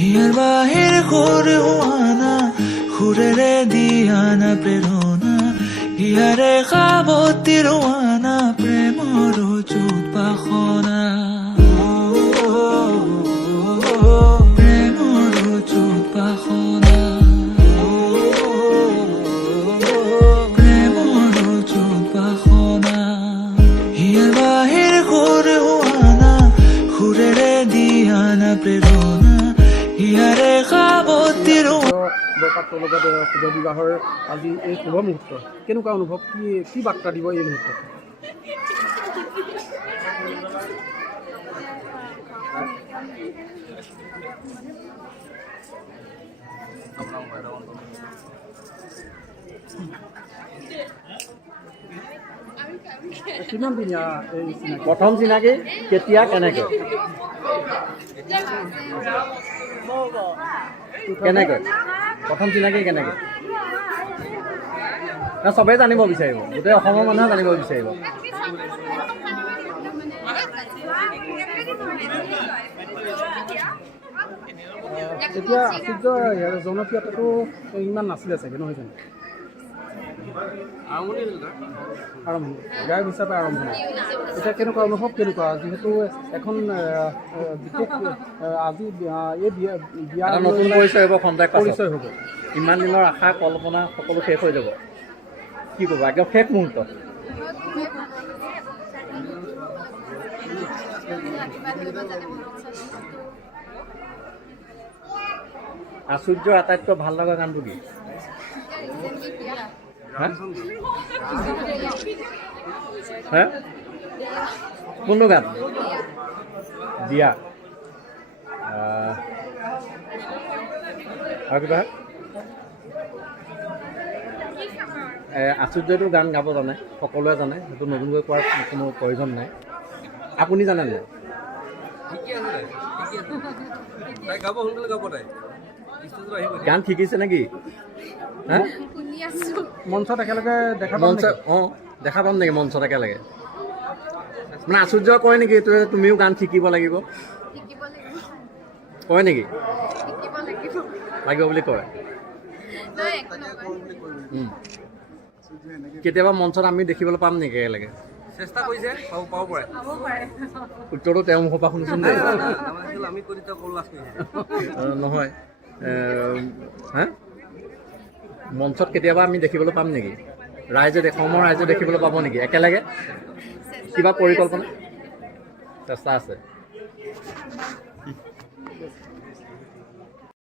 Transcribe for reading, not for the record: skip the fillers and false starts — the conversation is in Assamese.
হিয়াৰ বাহিৰ কৰে হোয়ানা সুৰেৰে দিয়ানা প্ৰেৰণা হিয়াৰে খাবতি ৰোৱানা প্ৰেমৰ চুত বাসনা প্ৰেমৰ চুত বাসনা প্ৰেমৰ চুত বাসনা হিয়াৰ বাহিৰ কৰে হোৱানা সুৰেৰে দিয়ানা প্ৰেৰণা হিয়াৰে খাবতি বৰপাত্ৰৰ লগত শুভ বিবাহৰ আজি এই শুভ মুহূৰ্ত কেনেকুৱা অনুভৱ কি বাৰ্তা দিব এই মুহূৰ্তত? কিমান দিনীয়া এই চিনাকি? প্ৰথম চিনাকি কেতিয়া কেনেকৈ প্ৰথম চিনাকি কেনেকৈ চবেই জানিব বিচাৰিব, গোটেই অসমৰ মানুহে জানিব বিচাৰিব। এতিয়া আচুৰ্য জনপ্ৰিয়তাটো ইমান নাছিলে চাগে, নহয় জানো? আৰম্ভণি গায়ক হিচাপে আৰম্ভণি। এতিয়া কেনেকুৱা অনুভৱ কেনেকুৱা, যিহেতু এখন বিশেষ আজি এই বিয়া নতুন পৰিচয় হ'ব, পৰিচয় হ'ব, ইমান দিনৰ আশা কল্পনা সকলো শেষ হৈ যাব। কি ক'ব একদম শেষ মুহূৰ্ত? আচুৰ্যৰ আটাইতকৈ ভাল লগা গানটো কি? হা কোনটো গান? দিয়া। আৰু কিবা আচুৰ্যটো গান গাব জানে, সকলোৱে জানে, সেইটো নতুনকৈ কোৱাৰ কোনো প্ৰয়োজন নাই। আপুনি জানে নাই? গান শিকিছে নেকি? হা মঞ্চত একেলগে দেখা মঞ্চ দেখা পাম নেকি মঞ্চত একেলগে? মানে আচুৰ্য কয় নেকি তুমিও গান শিকিব লাগিব, কয় নেকি? লাগিব বুলি কয়। কেতিয়াবা মঞ্চত আমি দেখিবলৈ পাম নেকি একেলগে? চেষ্টা কৰিছে, পাব পাৰে। উত্তৰটো তেওঁৰ মুখৰ পৰা শুনিছোন দেই। আমি কৰি নহয় হা মঞ্চত কেতিয়াবা আমি দেখিবলৈ পাম নেকি? অসমৰ ৰাইজে দেখিবলৈ পাব নেকি একেলগে? কিবা পৰিকল্পনা চেষ্টা আছে?